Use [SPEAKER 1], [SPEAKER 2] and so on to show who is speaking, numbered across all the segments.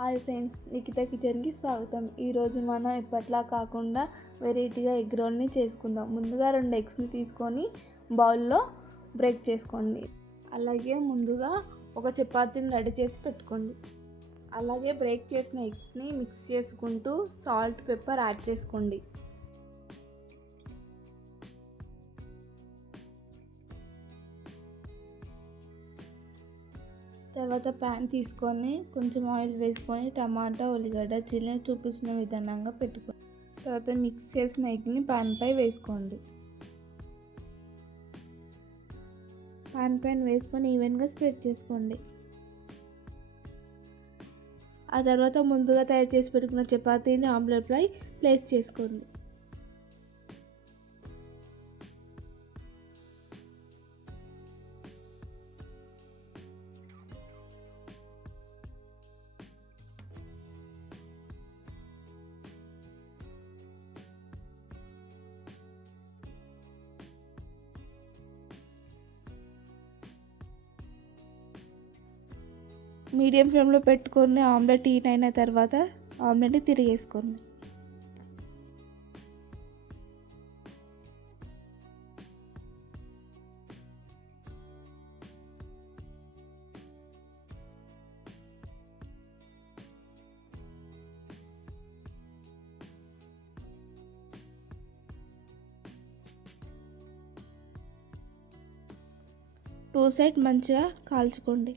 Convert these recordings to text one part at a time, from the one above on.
[SPEAKER 1] Hi friends Nikhita కిచెన్కి స్వాగతం. ఈరోజు మనం ఎప్పట్లా కాకుండా వెరైటీగా ఎగ్ రోల్ని చేసుకుందాం. ముందుగా రెండు ఎగ్స్ని తీసుకొని బౌల్లో బ్రేక్ చేసుకోండి. అలాగే ముందుగా ఒక చపాతీని రెడీ చేసి పెట్టుకోండి. అలాగే బ్రేక్ చేసిన ఎగ్స్ని మిక్స్ చేసుకుంటూ సాల్ట్ పెప్పర్ యాడ్ చేసుకోండి. తర్వాత ప్యాన్ తీసుకొని కొంచెం ఆయిల్ వేసుకొని టమాటా ఉల్లిగడ్డ చిల్లిని చూపించిన విధానంగా పెట్టుకోండి తర్వాత మిక్స్ చేసిన ఎగ్ని పాన్ పై వేసుకోండి. ప్యాన్ పైన వేసుకొని ఈవెన్గా స్ప్రెడ్ చేసుకోండి. ఆ తర్వాత ముందుగా తయారు చేసి పెట్టుకున్న చపాతీని ఆమ్లెట్ ఫ్రై ప్లేస్ చేసుకోండి. మీడియం ఫ్లేమ్లో పెట్టుకొని ఆమ్లెట్ హీట్ అయిన తర్వాత ఆమ్లెట్ని తిరిగేసుకోండి. టూ సైడ్ మంచిగా కాల్చుకోండి.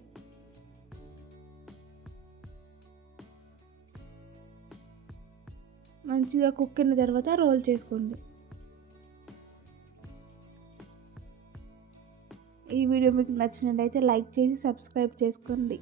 [SPEAKER 1] మంచిగా కుక్ అయిన తర్వాత రోల్ చేసుకోండి. ఈ వీడియో మీకు నచ్చినట్టయితే లైక్ చేసి సబ్స్క్రైబ్ చేసుకోండి.